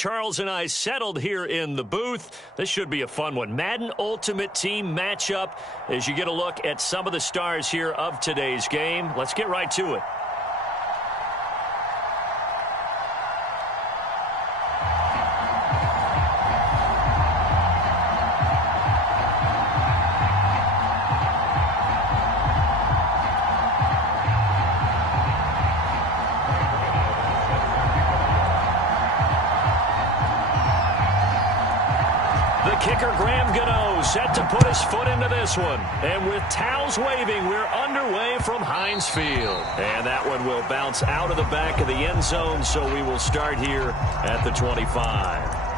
Charles and I settled here in the booth. This should be a fun one. Madden Ultimate Team matchup as you get a look at some of the stars here of today's game. Let's get right to it. Kicker Graham Gano set to put his foot into this one. And with towels waving, we're underway from Heinz Field. And that one will bounce out of the back of the end zone, so we will start here at the 25.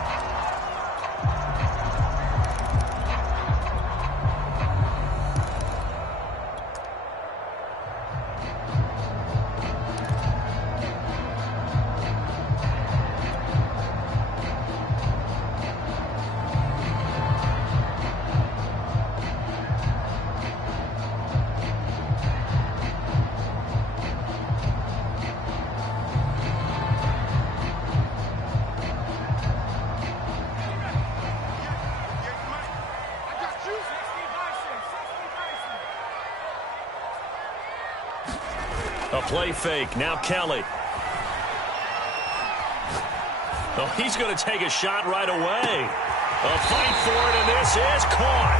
A play fake. Now Kelly. Oh, he's going to take a shot right away. A fight for it, and this is caught.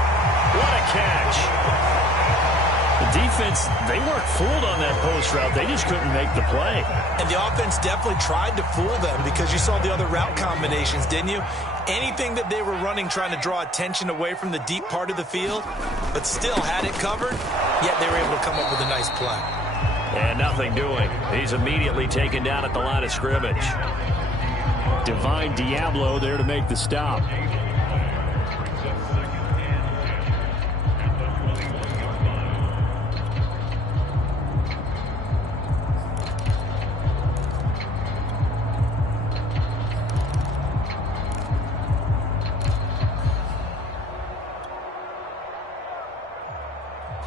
What a catch. The defense, they weren't fooled on that post route. They just couldn't make the play. And the offense definitely tried to fool them because you saw the other route combinations, didn't you? Anything that they were running trying to draw attention away from the deep part of the field, but still had it covered, yet they were able to come up with a nice play. And nothing doing. He's immediately taken down at the line of scrimmage. Divine Diablo there to make the stop.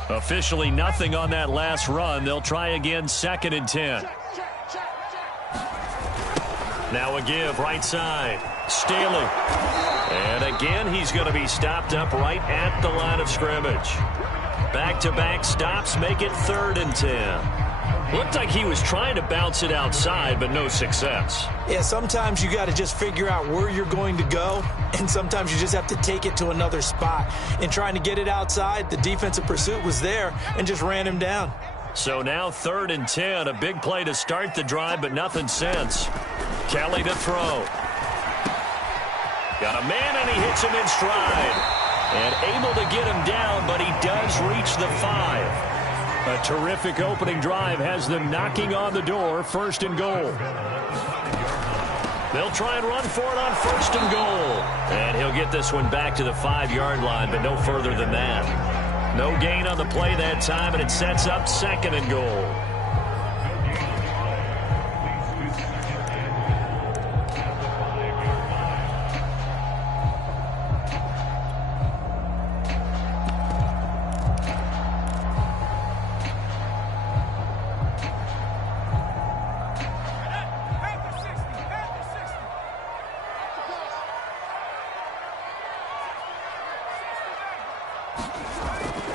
Officially nothing on that last run. They'll try again, 2nd and 10. Now a give, right side. Staley. And again, he's going to be stopped up right at the line of scrimmage. Back-to-back stops make it 3rd and 10. Looked like he was trying to bounce it outside, but no success. Yeah, sometimes you got to just figure out where you're going to go, and sometimes you just have to take it to another spot. In trying to get it outside, the defensive pursuit was there and just ran him down. So now 3rd and 10, a big play to start the drive, but nothing since. Kelly to throw. Got a man, and he hits him in stride. And able to get him down, but he does reach the 5. A terrific opening drive has them knocking on the door, 1st and goal. They'll try and run for it on 1st and goal. And he'll get this one back to the 5-yard line, but no further than that. No gain on the play that time, and it sets up 2nd and goal.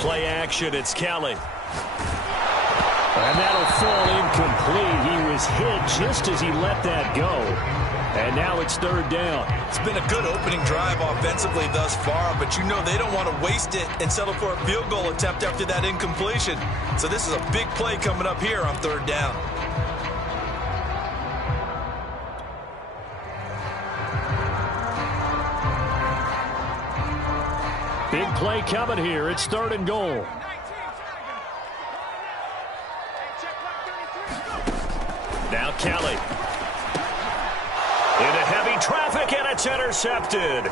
Play action, it's Kelly. And that'll fall incomplete. He was hit just as he let that go. And now it's 3rd down. It's been a good opening drive offensively thus far, but you know they don't want to waste it and settle for a field goal attempt after that incompletion. So this is a big play coming up here on 3rd down. Big play coming here. It's 3rd and goal. Now Kelly. Into heavy traffic, and it's intercepted.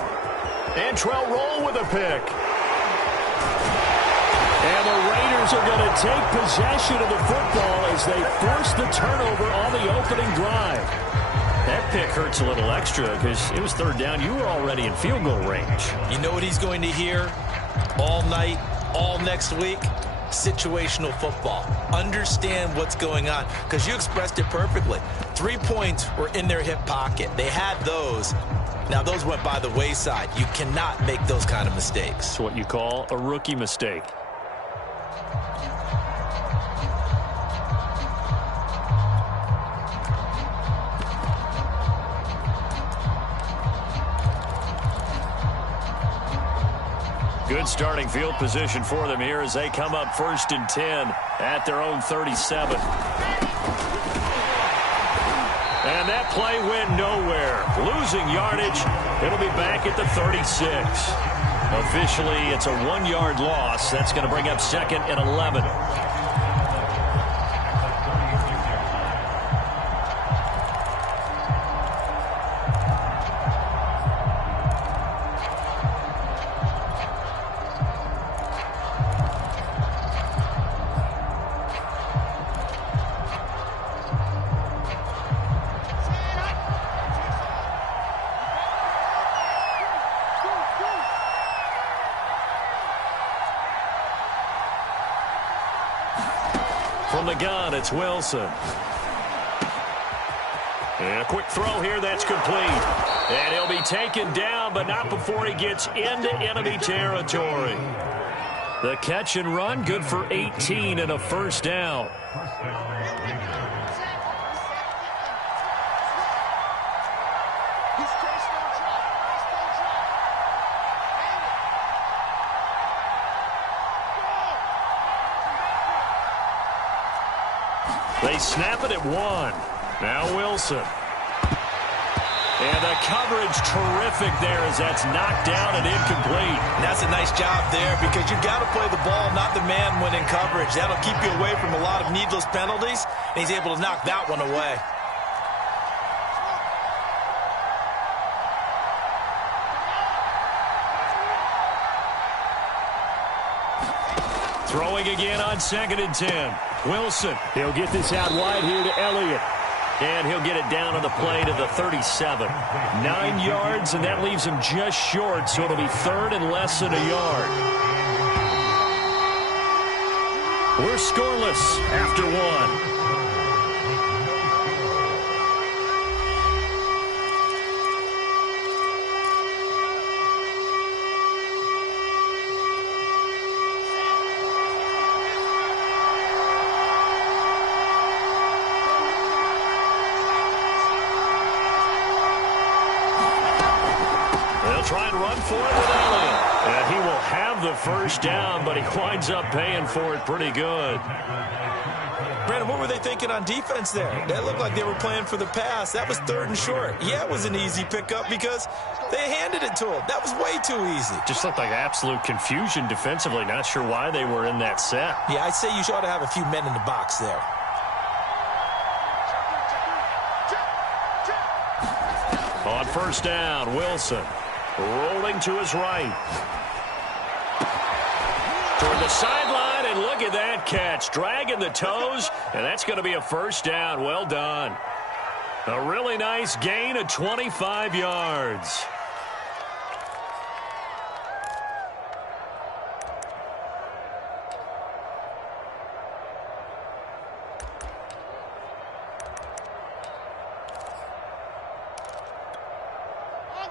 Antrell Roll with a pick. And the Raiders are going to take possession of the football as they force the turnover on the opening drive. That pick hurts a little extra because it was 3rd down. You were already in field goal range. You know what he's going to hear all night, all next week? situational football. Understand what's going on, because you expressed it perfectly. 3 points were in their hip pocket. They had those. Now, those went by the wayside. You cannot make those kind of mistakes. It's what you call a rookie mistake. Good starting field position for them here as they come up 1st and 10 at their own 37. And that play went nowhere. Losing yardage. It'll be back at the 36. Officially, it's a 1-yard loss. That's going to bring up 2nd and 11. From the gun, it's Wilson. And a quick throw here, that's complete. And he'll be taken down, but not before he gets into enemy territory. The catch and run, good for 18 and a first down. They snap it at 1. Now Wilson. And the coverage terrific there as that's knocked down and incomplete. And that's a nice job there because you've got to play the ball, not the man when in coverage. That'll keep you away from a lot of needless penalties, and he's able to knock that one away. Throwing again on 2nd and 10. Wilson. He'll get this out wide here to Elliott. And he'll get it down on the play to the 37. 9 yards, and that leaves him just short, so it'll be 3rd and less than a yard. We're scoreless after 1. Try and run for it with Elliott. And he will have the first down, but he winds up paying for it pretty good. Brandon, what were they thinking on defense there? That looked like they were playing for the pass. That was 3rd and short. Yeah, it was an easy pickup because they handed it to him. That was way too easy. Just looked like absolute confusion defensively. Not sure why they were in that set. Yeah, I'd say you ought to have a few men in the box there. On 1st down, Wilson. Rolling to his right. Toward the sideline, and look at that catch. Dragging the toes, and that's going to be a first down. Well done. A really nice gain of 25 yards.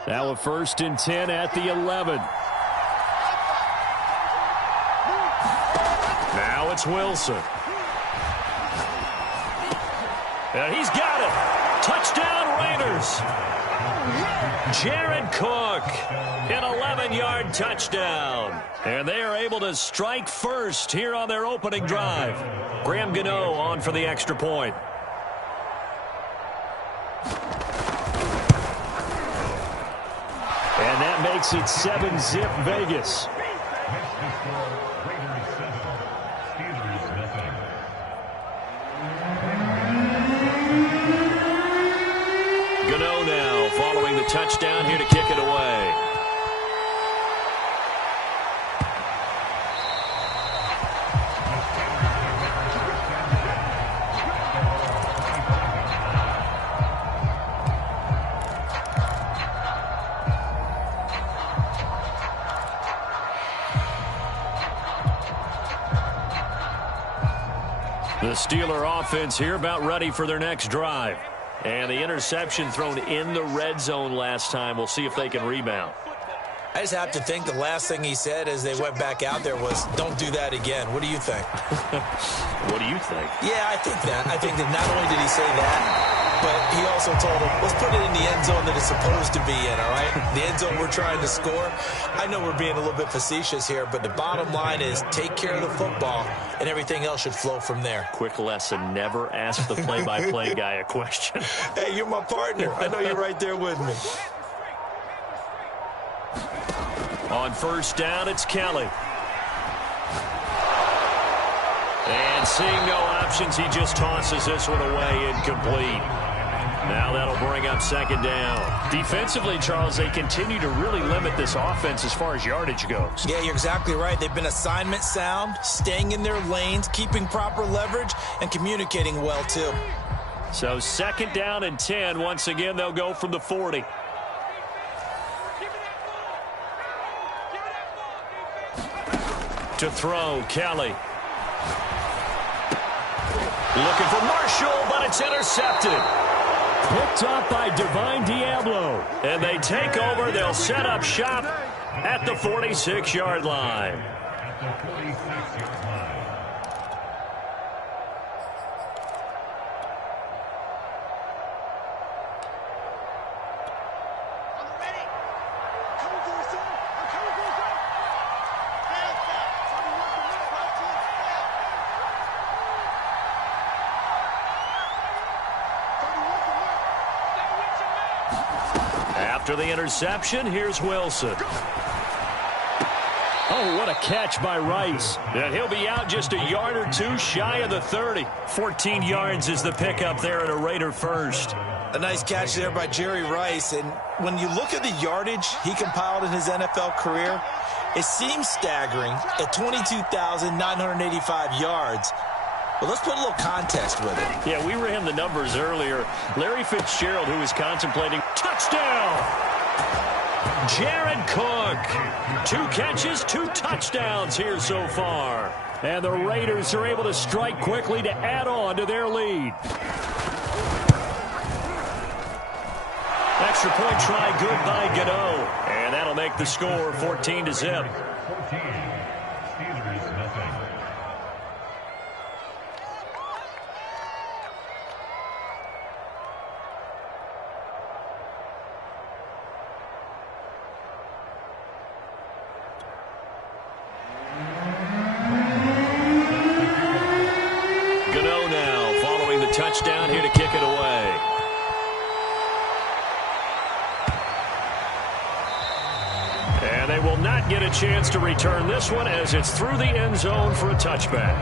Now a 1st and 10 at the 11. Now it's Wilson. And he's got it. Touchdown Raiders. Jared Cook, an 11-yard touchdown. And they are able to strike first here on their opening drive. Graham Gano on for the extra point. And that makes it 7-zip Vegas. Gano now following the touchdown here to kick it away. The Steeler offense here about ready for their next drive. And the interception thrown in the red zone last time. We'll see if they can rebound. I just have to think the last thing he said as they went back out there was, don't do that again. What do you think? What do you think? Yeah, I think that. I think that not only did he say that, but he also told him, let's put it in the end zone that it's supposed to be in, all right? The end zone we're trying to score. I know we're being a little bit facetious here, but the bottom line is take care of the football, and everything else should flow from there. Quick lesson, never ask the play-by-play guy a question. Hey, you're my partner. I know you're right there with me. On first down, it's Kelly. And seeing no options, he just tosses this one away incomplete. Now that'll bring up second down. Defensively, Charles, they continue to really limit this offense as far as yardage goes. Yeah, you're exactly right. They've been assignment sound, staying in their lanes, keeping proper leverage, and communicating well, too. So second down and 10. Once again, they'll go from the 40. To throw, Kelly. Looking for Marshall, but it's intercepted. Picked up by Divine Diablo. And they take over. They'll set up shop at the 46-yard line. After the interception, here's Wilson. Oh, what a catch by Rice. And he'll be out just a yard or two shy of the 30. 14 yards is the pickup there at a Raider first. A nice catch there by Jerry Rice. And when you look at the yardage he compiled in his NFL career, it seems staggering at 22,985 yards. But let's put a little context with it. Yeah, we ran the numbers earlier. Larry Fitzgerald, who was contemplating touchdown. Jared Cook. 2 catches, 2 touchdowns here so far. And the Raiders are able to strike quickly to add on to their lead. Extra point try good by Gano. And that'll make the score 14-0. Touchdown here to kick it away. And they will not get a chance to return this one as it's through the end zone for a touchback.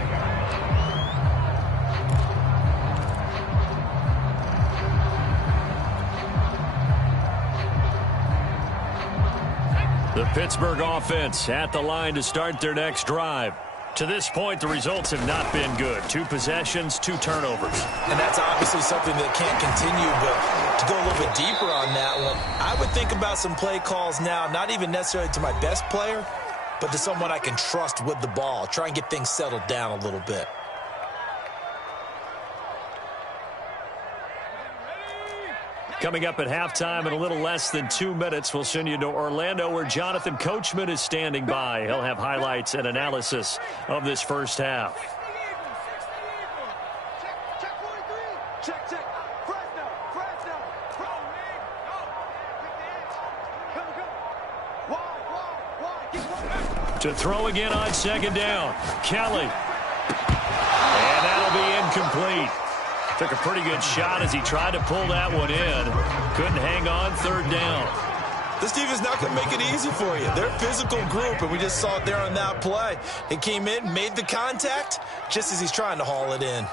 The Pittsburgh offense at the line to start their next drive. To this point, the results have not been good. 2 possessions, 2 turnovers. And that's obviously something that can't continue, but to go a little bit deeper on that one, I would think about some play calls now, not even necessarily to my best player, but to someone I can trust with the ball. Try and get things settled down a little bit. Coming up at halftime in a little less than 2 minutes, we'll send you to Orlando where Jonathan Coachman is standing by. He'll have highlights and analysis of this first half. To throw again on second down, Kelly. And that'll be incomplete. Took a pretty good shot as he tried to pull that one in. Couldn't hang on, third down. This team is not going to make it easy for you. They're a physical group, and we just saw it there on that play. He came in, made the contact, just as he's trying to haul it in.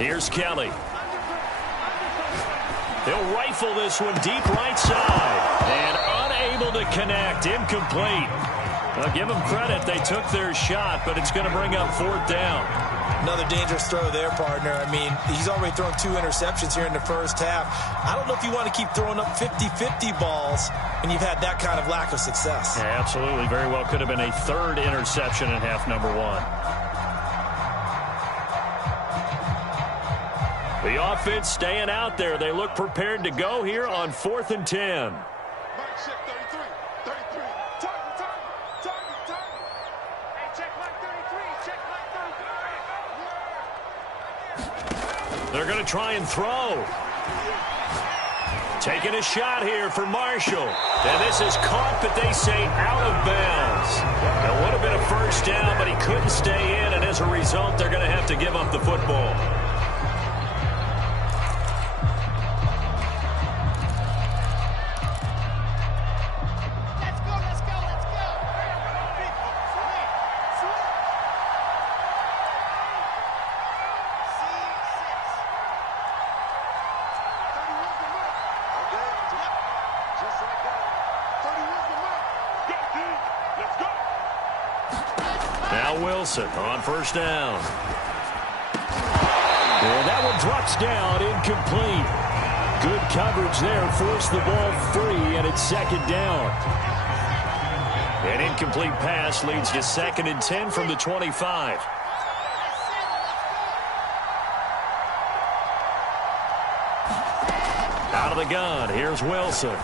Here's Kelly. They'll rifle this one deep right side. And unable to connect. Incomplete. Well, give them credit. They took their shot, but it's going to bring up 4th down. Another dangerous throw there, partner. I mean, he's already thrown 2 interceptions here in the first half. I don't know if you want to keep throwing up 50-50 balls when you've had that kind of lack of success. Yeah, absolutely. Very well could have been a 3rd interception in half number 1. The offense staying out there. They look prepared to go here on 4th and 10. They're going to try and throw. Taking a shot here for Marshall. And this is caught, but they say out of bounds. It would have been a first down, but he couldn't stay in, and as a result, they're going to have to give up the football. Wilson on first down. And that one drops down, incomplete. Good coverage there, forced the ball free, and it's 2nd down. An incomplete pass leads to 2nd and 10 from the 25. Out of the gun, here's Wilson.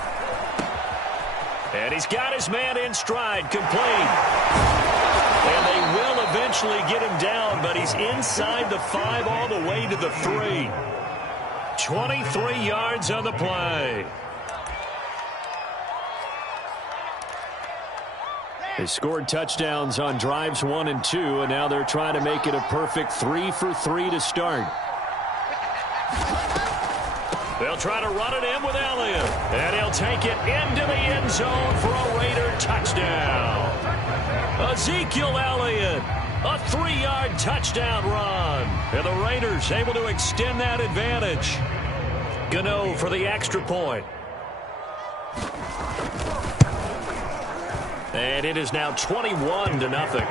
And he's got his man in stride, complete. And they will eventually get him down, but he's inside the 5 all the way to the 3. 23 yards on the play. They scored touchdowns on drives 1 and 2, and now they're trying to make it a perfect 3 for 3 to start. They'll try to run it in with Elliott, and he'll take it into the end zone for a Raider touchdown. Ezekiel Elliott, a 3-yard touchdown run. And the Raiders able to extend that advantage. Gano for the extra point. And it is now 21-0.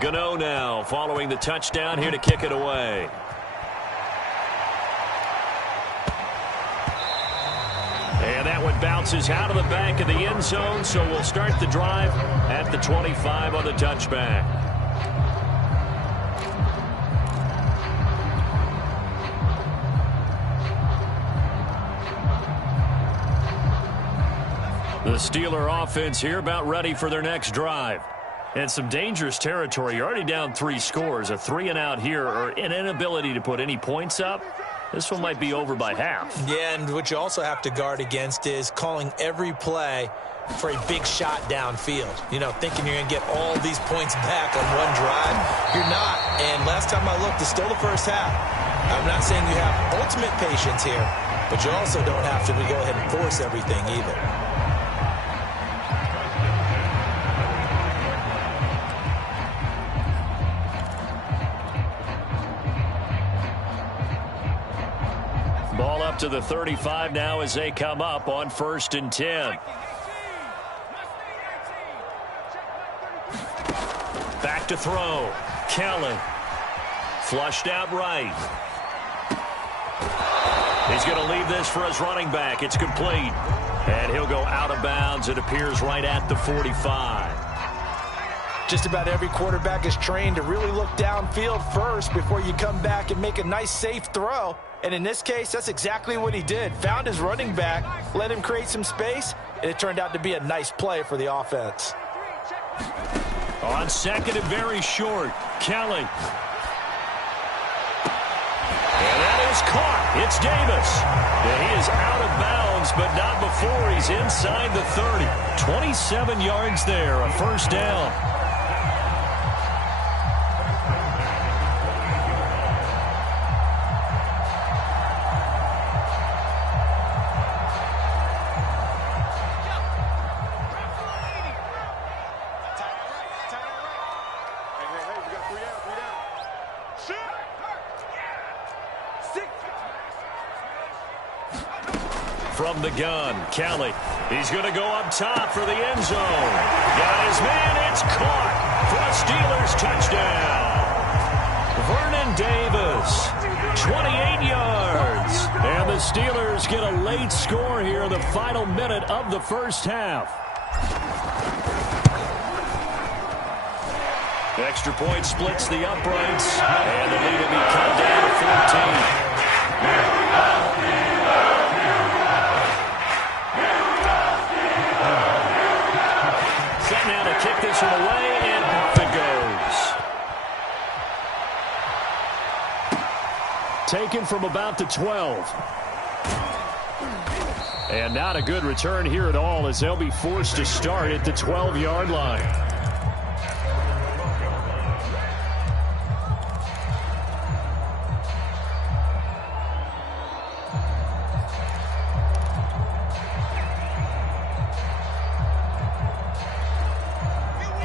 Gano now following the touchdown here to kick it away. And that one bounces out of the back of the end zone, so we'll start the drive at the 25 on the touchback. The Steeler offense here about ready for their next drive. And some dangerous territory. You're already down 3 scores. A 3-and-out here, or an inability to put any points up. This one might be over by half. Yeah, and what you also have to guard against is calling every play for a big shot downfield. You know, thinking you're going to get all these points back on one drive. You're not. And last time I looked, it's still the first half. I'm not saying you have ultimate patience here, but you also don't have to go ahead and force everything either. Ball up to the 35 now as they come up on 1st and 10. Back to throw. Kelly. Flushed out right. He's going to leave this for his running back. It's complete. And he'll go out of bounds. It appears right at the 45. Just about every quarterback is trained to really look downfield first before you come back and make a nice, safe throw. And in this case, that's exactly what he did. Found his running back, let him create some space, and it turned out to be a nice play for the offense. On 2nd and very short, Kelly. And that is caught. It's Davis. And he is out of bounds, but not before he's inside the 30. 27 yards there, a first down. from the gun. Kelly, he's going to go up top for the end zone. Got his man, it's caught for a Steelers touchdown. Vernon Davis, 28 yards. And the Steelers get a late score here in the final minute of the first half. Extra point splits the uprights, and the lead will be cut down to 14. Set now to kick this one away, and off it goes. Taken from about the 12. And not a good return here at all, as they'll be forced to start at the 12-yard line.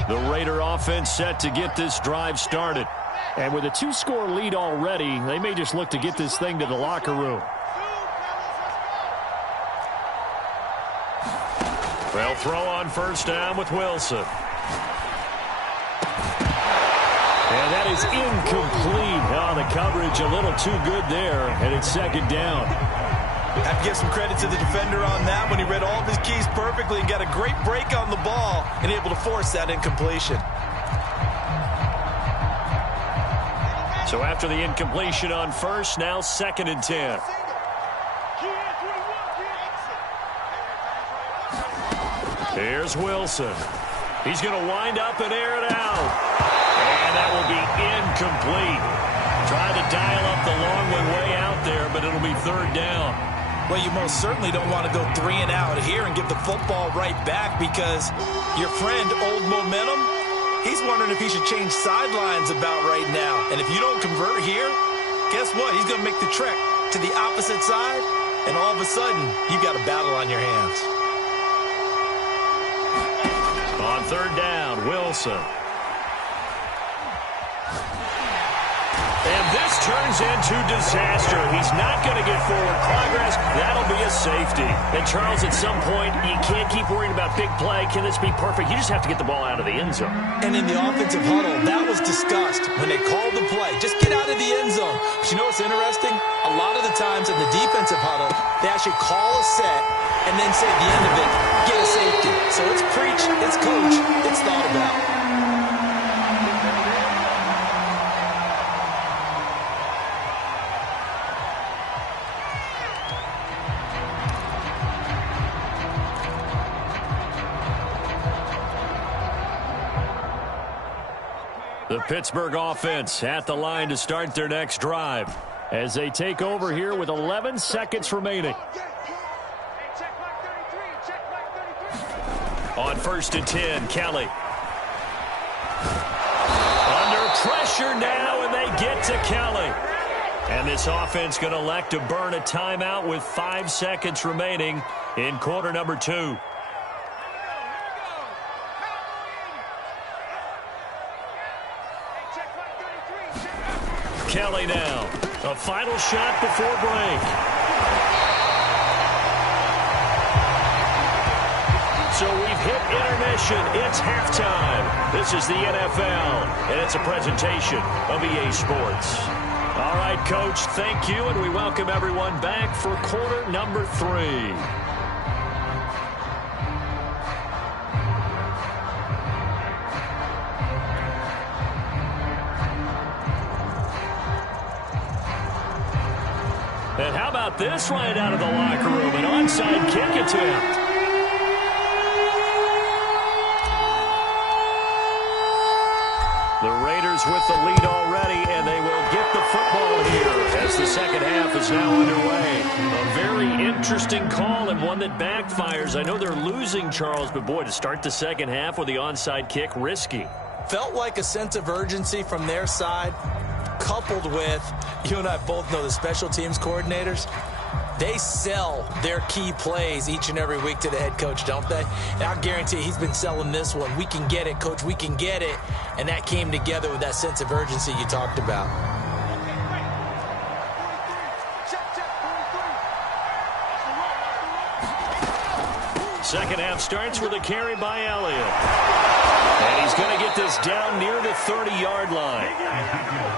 The Raider offense set to get this drive started. And with a 2-score lead already, they may just look to get this thing to the locker room. They'll throw on first down with Wilson. And that is incomplete. Oh, the coverage a little too good there, and it's second down. I have to give some credit to the defender on that when he read all of his keys perfectly and got a great break on the ball and able to force that incompletion. So after the incompletion on first, now 2nd and 10. Here's Wilson. He's going to wind up and air it out. And that will be incomplete. Tried to dial up the long one way out there, but it'll be 3rd down. Well, you most certainly don't want to go 3 and out here and give the football right back, because your friend, Old Momentum, he's wondering if he should change sidelines about right now. And if you don't convert here, guess what? He's going to make the trek to the opposite side, and all of a sudden, you got a battle on your hands. On 3rd down, Wilson. And this turns into disaster. He's not going to get forward progress. That'll be a safety. And, Charles, at some point, you can't keep worrying about big play. Can this be perfect? You just have to get the ball out of the end zone. And in the offensive huddle, that was discussed when they called the play. Just get out of the end zone. But you know what's interesting? A lot of the times in the defensive huddle, they actually call a set and then say at the end of it, get a safety. So it's preach, it's coach, it's thought about. The Pittsburgh offense at the line to start their next drive as they take over here with 11 seconds remaining. On 1st and 10, Kelly. Under pressure now, and they get to Kelly. And this offense going to elect to burn a timeout with 5 seconds remaining in quarter number 2. Kelly now. A final shot before break. So we've hit intermission. It's halftime. This is the NFL, and it's a presentation of EA Sports. All right, Coach, thank you, and we welcome everyone back for quarter number 3. And how about this right out of the locker room? An onside kick attempt. The Raiders with the lead already, and they will get the football here as the second half is now underway. A very interesting call and one that backfires. I know they're losing, Charles, but boy, to start the second half with the onside kick, risky. Felt like a sense of urgency from their side, coupled with, you and I both know the special teams coordinators, they sell their key plays each and every week to the head coach, don't they? And I guarantee he's been selling this one. We can get it, coach, we can get it. And that came together with that sense of urgency you talked about. Second half starts with a carry by Elliott. And he's going to get this down near the 30-yard line.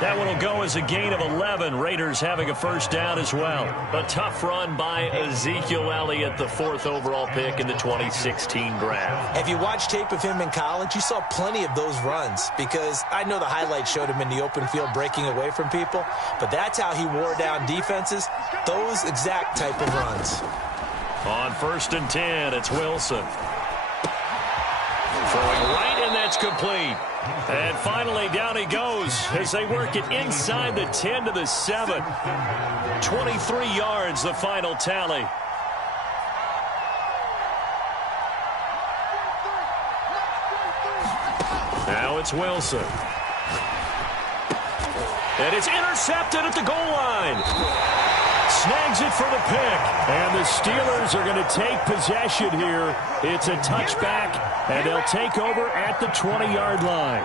That one will go as a gain of 11. Raiders having a first down as well. A tough run by Ezekiel Elliott, the 4th overall pick in the 2016 draft. If you watch tape of him in college, you saw plenty of those runs, because I know the highlights showed him in the open field breaking away from people, but that's how he wore down defenses, those exact type of runs. On 1st and 10, it's Wilson. Throwing right, and that's complete. And finally, down he goes as they work it inside the 10 to the 7. 23 yards, the final tally. Now it's Wilson. And it's intercepted at the goal line. Snags it for the pick. And the Steelers are going to take possession here. It's a touchback, and they'll take over at the 20-yard line.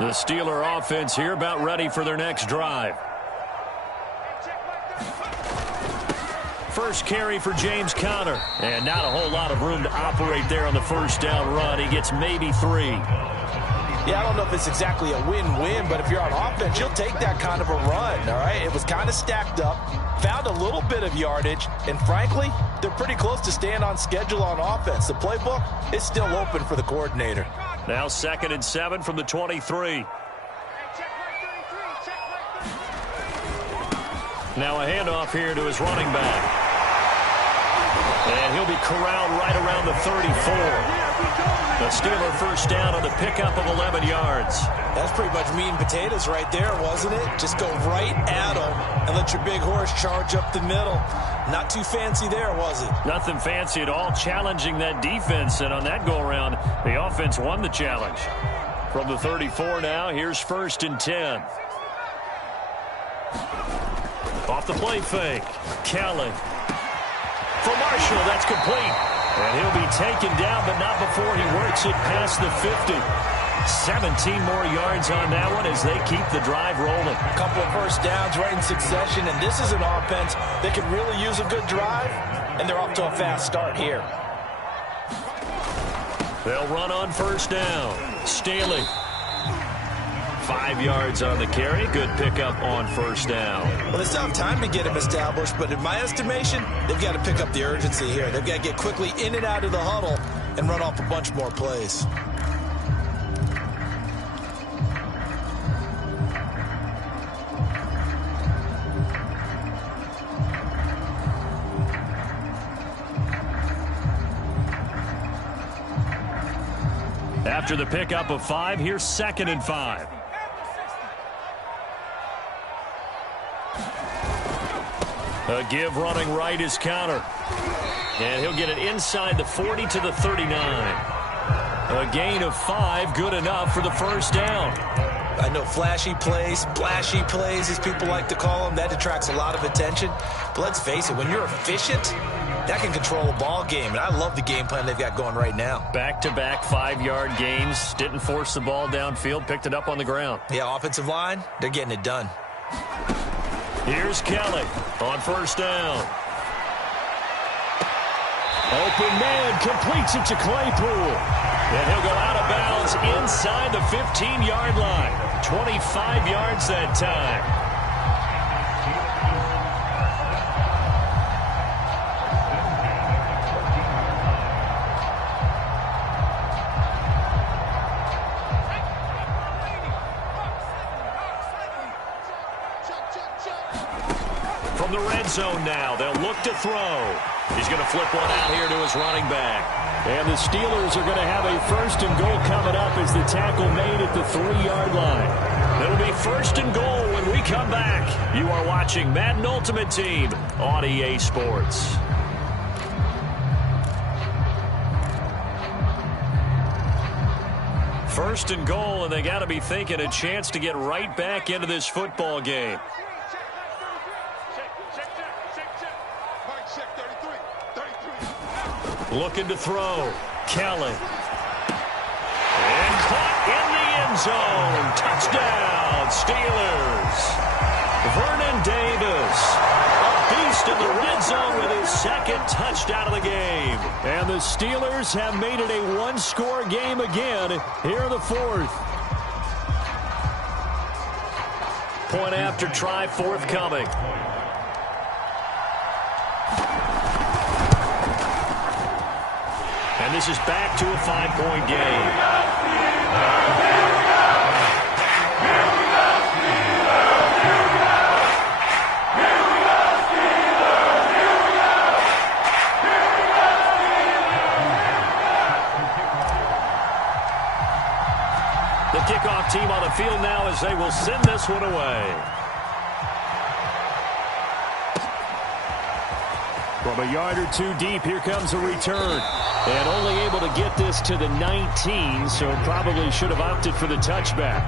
The Steeler offense here about ready for their next drive. First carry for James Conner. And not a whole lot of room to operate there on the first down run. He gets maybe 3. Yeah, I don't know if it's exactly a win-win, but if you're on offense, you'll take that kind of a run, all right? It was kind of stacked up, found a little bit of yardage, and frankly, they're pretty close to staying on schedule on offense. The playbook is still open for the coordinator. Now 2nd and 7 from the 23. Now a handoff here to his running back. And he'll be corralled right around the 34. The Steeler first down on the pickup of 11 yards. That's pretty much meat and potatoes right there, wasn't it? Just go right at them and let your big horse charge up the middle. Not too fancy there, was it? Nothing fancy at all, challenging that defense. And on that go-around, the offense won the challenge. From the 34 now, here's 1st and 10. Off the play fake. Kelly. For Marshall, that's complete. And he'll be taken down, but not before he works it past the 50. 17 more yards on that one as they keep the drive rolling. A couple of first downs right in succession, and this is an offense that can really use a good drive, and they're off to a fast start here. They'll run on first down. Staley. 5 yards on the carry. Good pickup on first down. Well, they still have time to get him established, but in my estimation, they've got to pick up the urgency here. They've got to get quickly in and out of the huddle and run off a bunch more plays. After the pickup of 5, here's 2nd and 5. A give running right is Conner. And he'll get it inside the 40 to the 39. A gain of 5, good enough for the first down. I know flashy plays, splashy plays, as people like to call them, that attracts a lot of attention. But let's face it, when you're efficient, that can control a ball game. And I love the game plan they've got going right now. Back-to-back 5-yard gains. Didn't force the ball downfield. Picked it up on the ground. Yeah, offensive line, they're getting it done. Here's Kelly on first down. Open man completes it to Claypool. And he'll go out of bounds inside the 15-yard line. 25 yards that time. From the red zone now, they'll look to throw. He's going to flip one out here to his running back. And the Steelers are going to have a 1st and goal coming up as the tackle made at the 3-yard line. It'll be 1st and goal when we come back. You are watching Madden Ultimate Team on EA Sports. First and goal, and they got to be thinking a chance to get right back into this football game. Looking to throw. Kelly. And caught in the end zone. Touchdown, Steelers. Vernon Davis, a beast in the red zone with his second touchdown of the game. And the Steelers have made it a one-score game again here in the fourth. Point after try forthcoming. And this is back to a 5-point game. The kickoff team on the field now as they will send this one away. From a yard or two deep, here comes a return. And only able to get this to the 19, so probably should have opted for the touchback.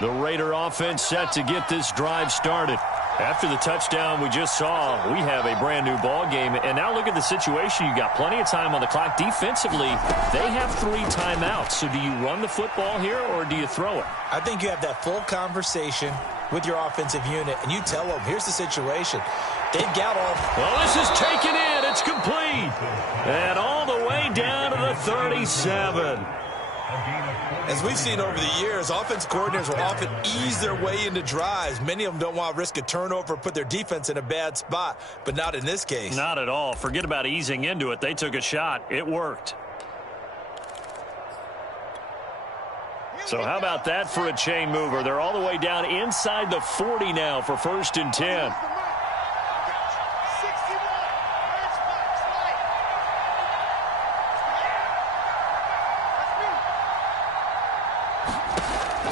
The Raider offense set to get this drive started. After the touchdown we just saw, we have a brand new ball game. And now look at the situation. You got plenty of time on the clock. Defensively, they have 3 timeouts. So do you run the football here or do you throw it? I think you have that full conversation with your offensive unit, and you tell them, here's the situation. They've got all... Well, this is taken in. It's complete. And all the way down to the 37. As we've seen over the years, offense coordinators will often ease their way into drives. Many of them don't want to risk a turnover, put their defense in a bad spot, but not in this case. Not at all. Forget about easing into it. They took a shot. It worked. So how about that for a chain mover? They're all the way down inside the 40 now for 1st and 10.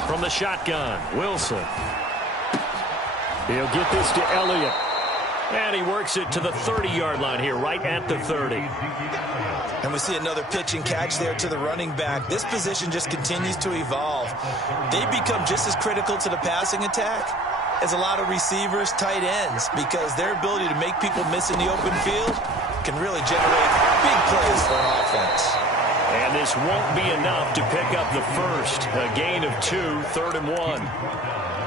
From the shotgun, Wilson. He'll get this to Elliott. And he works it to the 30-yard line here, right at the 30. And we see another pitch and catch there to the running back. This position just continues to evolve. They become just as critical to the passing attack as a lot of receivers, tight ends, because their ability to make people miss in the open field can really generate big plays for an offense. And this won't be enough to pick up the first. A gain of 2, 3rd and 1.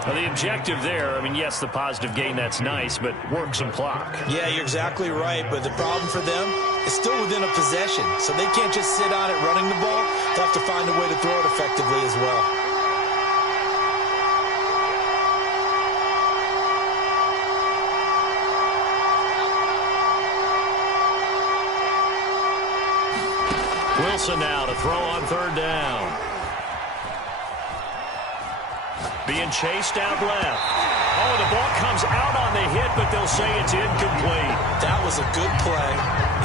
Now the objective there, I mean, yes, the positive gain, that's nice, but work some clock. Yeah, you're exactly right, but the problem for them is still within a possession, so they can't just sit on it running the ball. They'll have to find a way to throw it effectively as well. Wilson now to throw on 3rd down. Being chased out left. Oh, the ball comes out on the hit, but they'll say it's incomplete. That was a good play,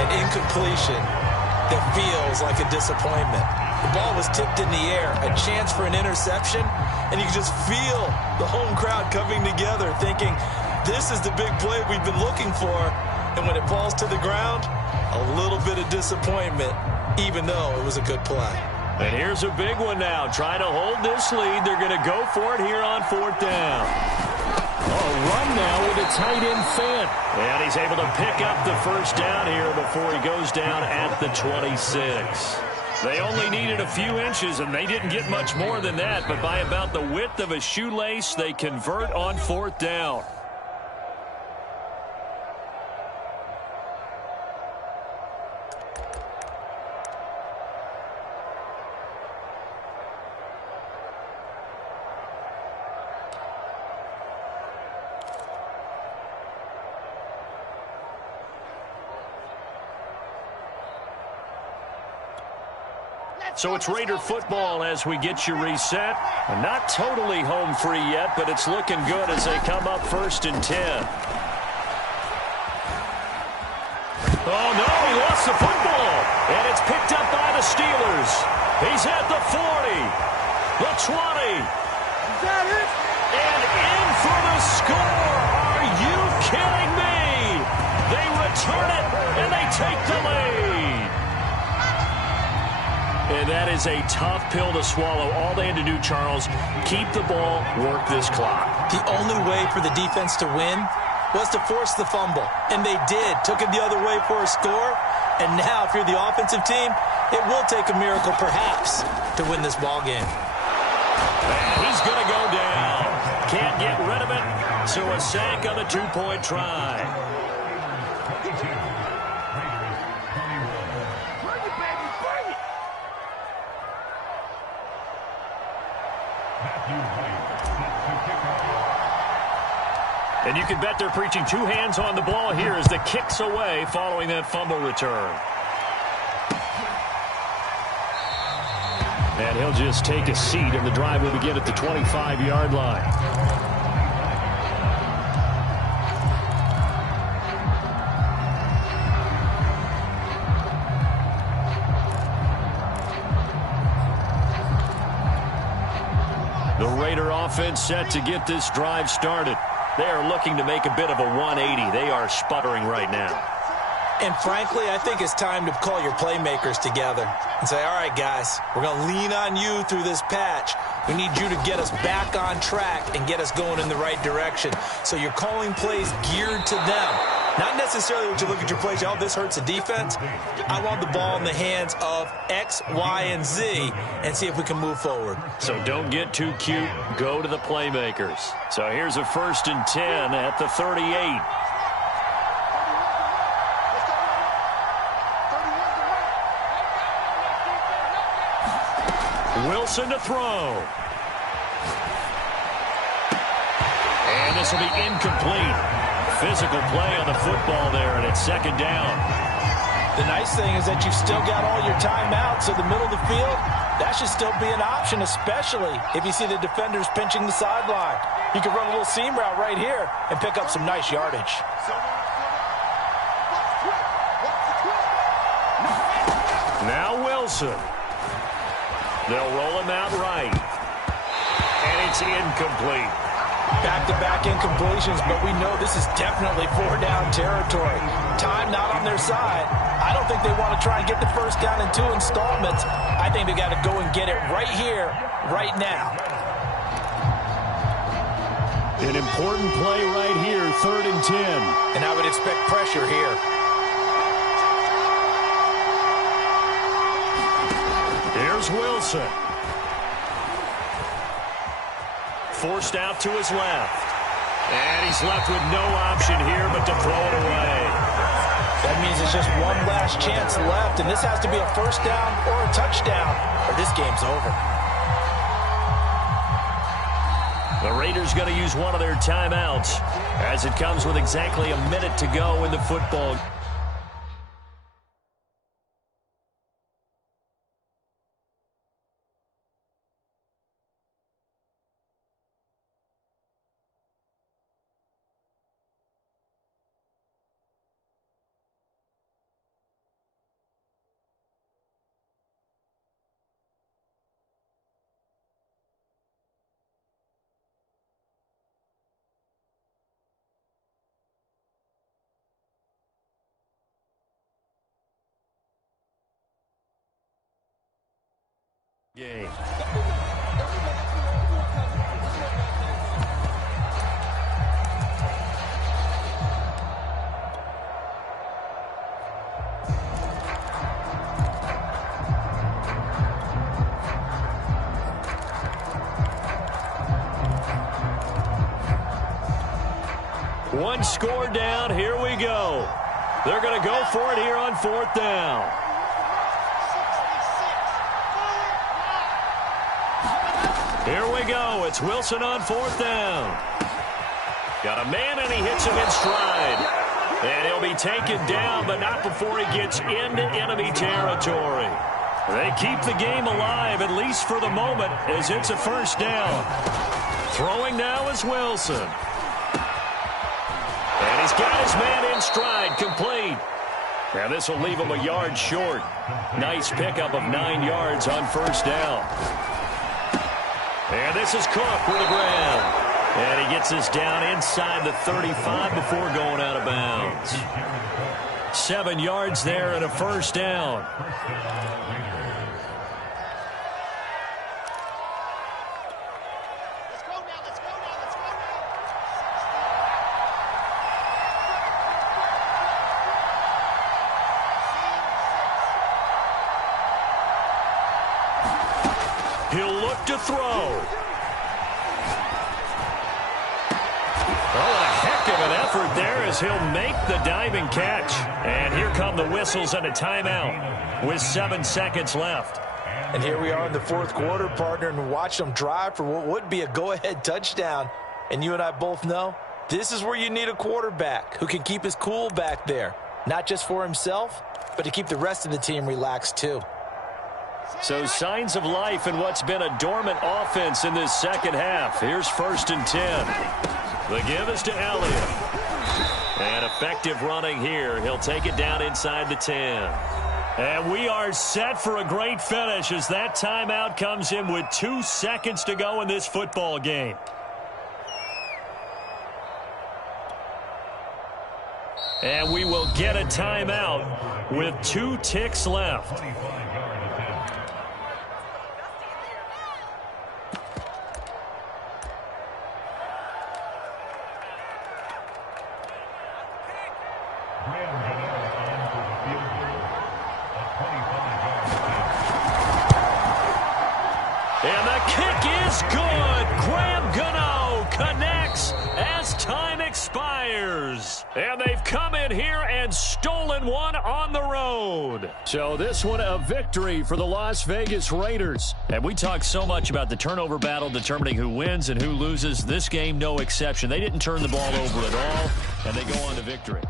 an incompletion that feels like a disappointment. The ball was tipped in the air, a chance for an interception, and you can just feel the home crowd coming together thinking, this is the big play we've been looking for. And when it falls to the ground, a little bit of disappointment, even though it was a good play. And here's a big one now. Trying to hold this lead. They're going to go for it here on 4th down. A run now with a tight end Fant. And he's able to pick up the 1st down here before he goes down at the 26. They only needed a few inches, and they didn't get much more than that. But by about the width of a shoelace, they convert on 4th down. So it's Raider football as we get you reset. Not totally home free yet, but it's looking good as they come up 1st and 10. Oh, no, he lost the football. And it's picked up by the Steelers. He's at the 40, the 20. Is that it? And in for the score. Are you kidding me? They return it, and they take the lead. And that is a tough pill to swallow. All they had to do, Charles, keep the ball, work this clock. The only way for the defense to win was to force the fumble. And they did. Took it the other way for a score. And now, if you're the offensive team, it will take a miracle, perhaps, to win this ball game. And he's going to go down. Can't get rid of it. So a sack on the two-point try. And you can bet they're preaching two hands on the ball here as the kick's away following that fumble return. And he'll just take a seat, and the drive will begin at the 25-yard line. The Raider offense set to get this drive started. They are looking to make a bit of a 180. They are sputtering right now. And frankly, I think it's time to call your playmakers together and say, all right, guys, we're going to lean on you through this patch. We need you to get us back on track and get us going in the right direction. So you're calling plays geared to them. Not necessarily what you look at your plays, oh, this hurts the defense. I want the ball in the hands of X, Y, and Z and see if we can move forward. So don't get too cute. Go to the playmakers. So here's a 1st and 10 at the 38. Wilson to throw. And this will be incomplete. Physical play on the football there, and it's 2nd down. The nice thing is that you've still got all your timeouts, so the middle of the field, that should still be an option, especially if you see the defenders pinching the sideline. You can run a little seam route right here and pick up some nice yardage. Now Wilson. They'll roll him out right. And it's incomplete. Back-to-back incompletions, but we know this is definitely 4-down territory. Time not on their side. I don't think they want to try and get the first down in 2 installments. I think they got to go and get it right here, right now. An important play right here, 3rd and 10. And I would expect pressure here. Here's Wilson. Forced out to his left. And he's left with no option here but to throw it away. That means it's just one last chance left, and this has to be a 1st down or a touchdown, or this game's over. The Raiders going to use one of their timeouts as it comes with exactly a minute to go in the football game. One score down. Here we go. They're going to go for it here on 4th down. Here we go. It's Wilson on 4th down. Got a man, and he hits him in stride. And he'll be taken down, but not before he gets into enemy territory. They keep the game alive, at least for the moment, as it's a 1st down. Throwing now is Wilson. And he's got his man in stride, complete. Now this will leave him a yard short. Nice pickup of 9 yards on 1st down. And this is Cook with the ground. And he gets this down inside the 35 before going out of bounds. 7 yards there and a 1st down. as he'll make the diving catch. And here come the whistles and a timeout with 7 seconds left. And here we are in the fourth quarter, partner, and watch them drive for what would be a go-ahead touchdown. And you and I both know this is where you need a quarterback who can keep his cool back there, not just for himself, but to keep the rest of the team relaxed too. So signs of life in what's been a dormant offense in this second half. Here's 1st and 10. The give is to Elliott. And effective running here. He'll take it down inside the 10. And we are set for a great finish as that timeout comes in with 2 seconds to go in this football game. And we will get a timeout with 2 ticks left. And the kick is good. Graham Gano connects as time expires. And they've come in here and stolen one on the road. So this one a victory for the Las Vegas Raiders. And we talk so much about the turnover battle determining who wins and who loses. This game, no exception. They didn't turn the ball over at all, and they go on to victory.